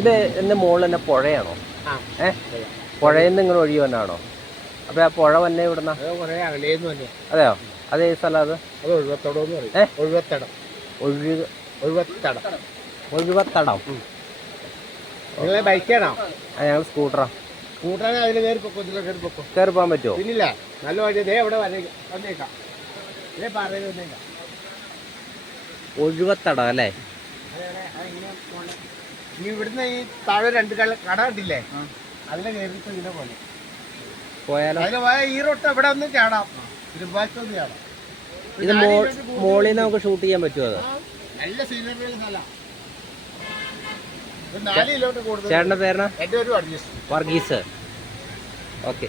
ഇത് എൻ്റെ മുകളിൽ തന്നെ പുഴയാണോ? പുഴയിൽ നിന്ന് നിങ്ങൾ ഒഴുകി വന്നാണോ? അപ്പോൾ ആ പുഴ വന്നെ ഇവിടുന്ന അതെയോ? അത് ഏത് സ്ഥലം? അത് ഒഴുവത്തടം. ബൈക്കാണോ? ഞങ്ങൾ സ്കൂട്ടറാ. കയറി പോകാൻ പറ്റുമോ? പിന്നില്ല, നല്ല വഴി. ഇവിടെ വന്നേക്കാം. ഒഴുവത്തടം അല്ലേ? ഇവിടുന്ന് ഈ താഴെ 2 കട കണ്ടില്ലേ, അതിലെ കയറിയിട്ട് ഇതിനെ പോലെ പോയാലോ? അതിന് പോയാൽ ഈ റോട്ട് ഇവിടെ ഒന്ന് ചാടാം, ഇരുഭാഗത്തൊന്ന് ചാടാം. ഇത് മോളിൽ നിന്ന് നമുക്ക് ഷൂട്ട് ചെയ്യാൻ പറ്റുമോ? അത് നല്ല സീനറിയുള്ള സ്ഥലമാണ്. 4 കിലോമീറ്റർ കൂടുതൽ. ചേട്ടൻ്റെ പേരാ? എൻ്റെ ഒരു വർഗീസ്. ഓക്കെ.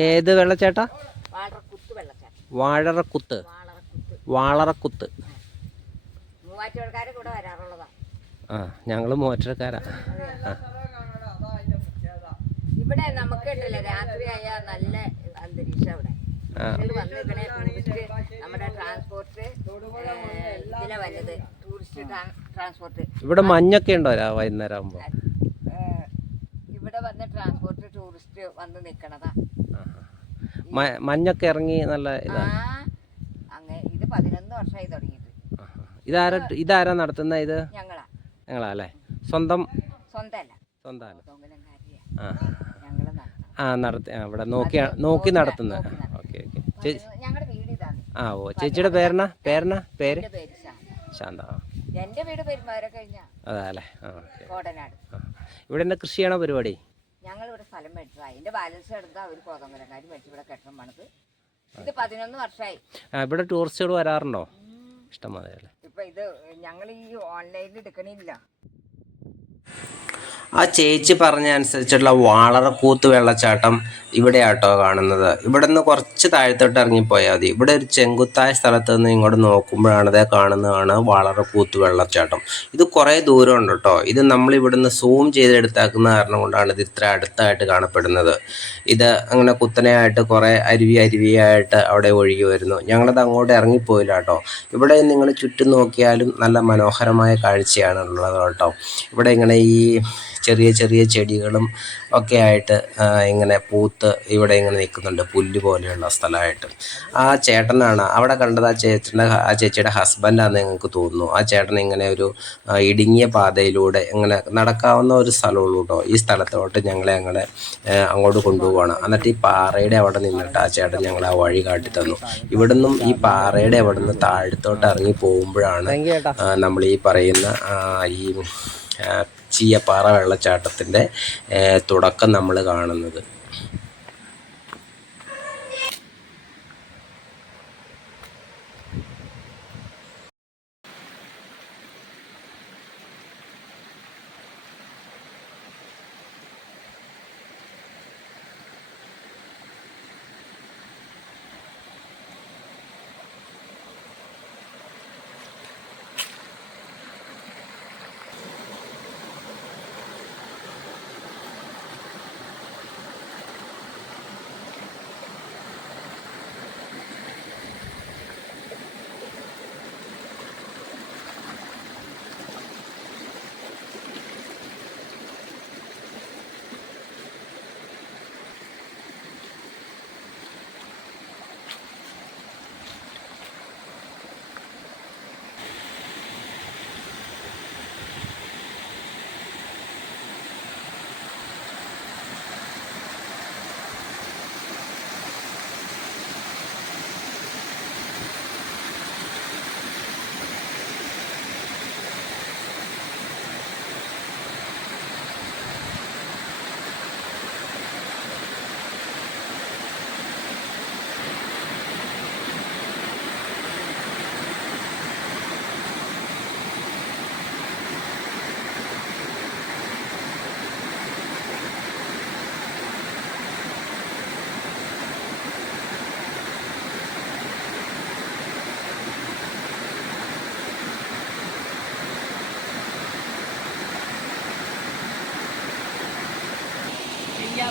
ഏത് വെള്ളച്ചാട്ടാ? വാഴറക്കുത്ത്. വാളറക്കുത്ത്. ആ, ഞങ്ങള് മൂവാറ്റുപുഴക്കാരാ. ഇവിടെ നമുക്ക് രാത്രിയായ നല്ല അന്തരീക്ഷം. അവിടെ നമ്മുടെ ട്രാൻസ്പോർട്ട് ഇതിലെ വന്നത് ടൂറിസ്റ്റ് ട്രാൻസ്പോർട്ട്. ഇവിടെ മഞ്ഞൊക്കെ ഉണ്ടോ വൈകുന്നേരം ആകുമ്പോ? ഇവിടെ വന്ന് ട്രാൻസ്പോർട്ട് ടൂറിസ്റ്റ് വന്ന് നിക്കണതാ. മഞ്ഞൊക്കെ ഇറങ്ങി നല്ല ഇതാണ്. അങ്ങനെ ഇത് 11 വർഷമായി തുടങ്ങിയിട്ട്. ഇതാരാ നടത്തുന്ന? ഇത് ഞങ്ങളാ അല്ലേ? സ്വന്തമല്ല. നടത്തി ഇവിടെ നോക്കി നടത്തുന്നത്. ഓക്കെ. ആ, ഓ, ചേച്ചിയുടെ പേര് ശാന്ത. എന്റെ വീട് പെരുമാറ കഴിഞ്ഞ അതാ അല്ലേ? കോടനാട്. ഇവിടെ എന്താ കൃഷിയാണോ പരിപാടി? ഞങ്ങൾ ഇവിടെ സ്ഥലം മേടിച്ചു. അതിന്റെ ബാലൻസ് എടുത്താൽ അവർ കോതമരക്കാർ മേടിച്ചു ഇവിടെ കെട്ടണം പണിത്. ഇത് 11 വർഷമായി. ഇവിടെ ടൂറിസ്റ്റുകൾ വരാറുണ്ടോ? ഇഷ്ടംമാതിരി. ഇപ്പൊ ഇത് ഞങ്ങൾ ഈ ഓൺലൈനിൽ എടുക്കണില്ല. ആ ചേച്ചി പറഞ്ഞ അനുസരിച്ചുള്ള വാളറക്കൂത്ത് വെള്ളച്ചാട്ടം ഇവിടെയാട്ടോ കാണുന്നത്. ഇവിടെ നിന്ന് കുറച്ച് താഴത്തോട്ട് ഇറങ്ങിപ്പോയാൽ മതി. ഇവിടെ ഒരു ചെങ്കുത്തായ സ്ഥലത്ത് നിന്ന് ഇങ്ങോട്ട് നോക്കുമ്പോഴാണ് ഇതേ കാണുന്നതാണ് വാളറക്കൂത്ത് വെള്ളച്ചാട്ടം. ഇത് കുറേ ദൂരം ഉണ്ട് കേട്ടോ. ഇത് നമ്മൾ ഇവിടുന്ന് സൂം ചെയ്തെടുത്താക്കുന്ന കാരണം കൊണ്ടാണ് ഇത് ഇത്ര അടുത്തായിട്ട് കാണപ്പെടുന്നത്. ഇത് അങ്ങനെ കുത്തനെയായിട്ട് കുറേ അരുവിയായിട്ട് അവിടെ ഒഴുകി വരുന്നു. ഞങ്ങളത് അങ്ങോട്ട് ഇറങ്ങിപ്പോയില്ല കേട്ടോ. ഇവിടെ നിങ്ങൾ ചുറ്റും നോക്കിയാലും നല്ല മനോഹരമായ കാഴ്ചയാണ് ഉള്ളത് കേട്ടോ. ഇവിടെ ഇങ്ങനെ ഈ ചെറിയ ചെടികളും ഒക്കെ ആയിട്ട് ഇങ്ങനെ പൂത്ത് ഇവിടെ ഇങ്ങനെ നിൽക്കുന്നുണ്ട്, പുല്ല് പോലെയുള്ള സ്ഥലമായിട്ട്. ആ ചേട്ടനാണ് അവിടെ കണ്ടത്. ആ ചേച്ചിയുടെ ഹസ്ബൻഡാണെന്ന് ഞങ്ങൾക്ക് തോന്നുന്നു. ആ ചേട്ടൻ ഇങ്ങനെ ഒരു ഇടുങ്ങിയ പാതയിലൂടെ ഇങ്ങനെ നടക്കാവുന്ന ഒരു സ്ഥലമുള്ളൂ കേട്ടോ. ഈ സ്ഥലത്തോട്ട് ഞങ്ങളെ അങ്ങോട്ട് കൊണ്ടുപോവാണ്. എന്നിട്ട് ഈ പാറയുടെ അവിടെ നിന്നിട്ട് ആ ചേട്ടൻ ഞങ്ങളെ ആ വഴി കാട്ടി തന്നു. ഇവിടുന്നും ഈ പാറയുടെ അവിടെ നിന്ന് താഴത്തോട്ട് ഇറങ്ങി പോകുമ്പോഴാണ് നമ്മൾ ഈ പറയുന്ന ഈ ചീയപ്പാറ വെള്ളച്ചാട്ടത്തിൻ്റെ തുടക്കം നമ്മൾ കാണുന്നത്.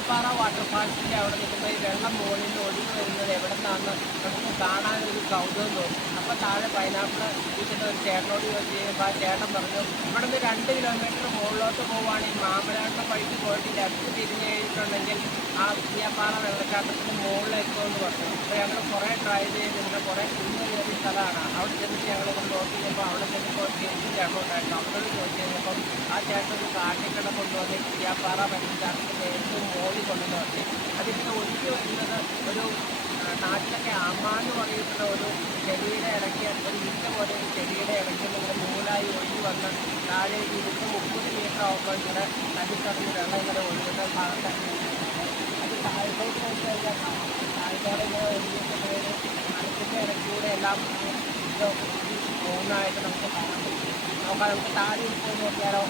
തീയാപ്പാറ വാട്ടർഫാൾസിൻ്റെ അവിടെ നിൽക്കുമ്പോൾ ഈ വെള്ളം മുകളിൽ നിന്ന് ഒഴുകി വരുന്നത് എവിടെ നിന്നാണെന്ന് നമുക്ക് കാണാനൊരു കൗതുകം തോന്നും. അപ്പോൾ താഴെ പൈനാപ്പിൾ ഇരിക്കുന്ന ഒരു ചേട്ടനോട് ചോദിച്ച് കഴിയുമ്പോൾ ആ ചേട്ടൻ പറഞ്ഞു ഇവിടെ നിന്ന് 2 കിലോമീറ്റർ മുകളിലോട്ട് പോവുകയാണെങ്കിൽ മാമലാട്ടിലെ വഴിക്ക് പോയിട്ട് ലെഫ്റ്റ് തിരിഞ്ഞ് കഴിഞ്ഞിട്ടുണ്ടെങ്കിൽ ആ തീയാപ്പാറ വെള്ളച്ചാട്ടത്തിന് മുകളിലെത്തുമെന്ന് പറഞ്ഞു. അപ്പോൾ ഞങ്ങൾ കുറേ ട്രൈ ചെയ്തിരുന്ന കുറേ കുന്നേറിയ സ്ഥലമാണ്. അവിടെ ചെന്നിട്ട് ഞങ്ങളിവിടെ നോക്കി കഴിഞ്ഞപ്പോൾ അവിടെ ചെന്നപ്പോൾ ചേച്ചി ചേട്ടൻ ഉണ്ടായിരുന്നു. അവരോട് ചോദിച്ചു കഴിഞ്ഞപ്പം ആ ചേട്ടൻ ഒരു കാട്ടിക്കട കൊണ്ടുവന്ന് തീയാപ്പാറ വെള്ളച്ചാട്ടത്തിൻ്റെ ഏറ്റവും മുകളിൽ കൊണ്ടുവന്ന് നിർത്തി. അതിങ്ങനെ ഒഴുകി വരുന്നത് ഒരു നാട്ടിലൊക്കെ അമ്മാന്ന് പറയുന്ന ഒരു ചെടിയുടെ ഇടയ്ക്ക് ഒരു ഇല്ല പോലെ ഒരു ചെടിയുടെ ഇടയ്ക്ക് ഇങ്ങനെ നൂലായി ഒഴുകി വന്ന് താഴെ 30 മീറ്റർ ആകുമ്പോൾ ഇങ്ങനെ നദിക്കടന്ന് വെള്ളം ഇങ്ങനെ ഒഴുകുന്ന ഭാഗത്ത് അത് താഴത്തോട്ട് നോക്കി കഴിഞ്ഞാൽ താഴത്തോടെ ഇങ്ങനെ ഒഴുകിയിട്ട് പോയത് അടുത്തിൻ്റെ ഇടയ്ക്കൂടെ എല്ലാം ഇത് പോകുന്നതായിട്ട് നമുക്ക് കാണാൻ പറ്റും. നമുക്ക് താഴെ ഇപ്പോൾ നോക്കിയാലോ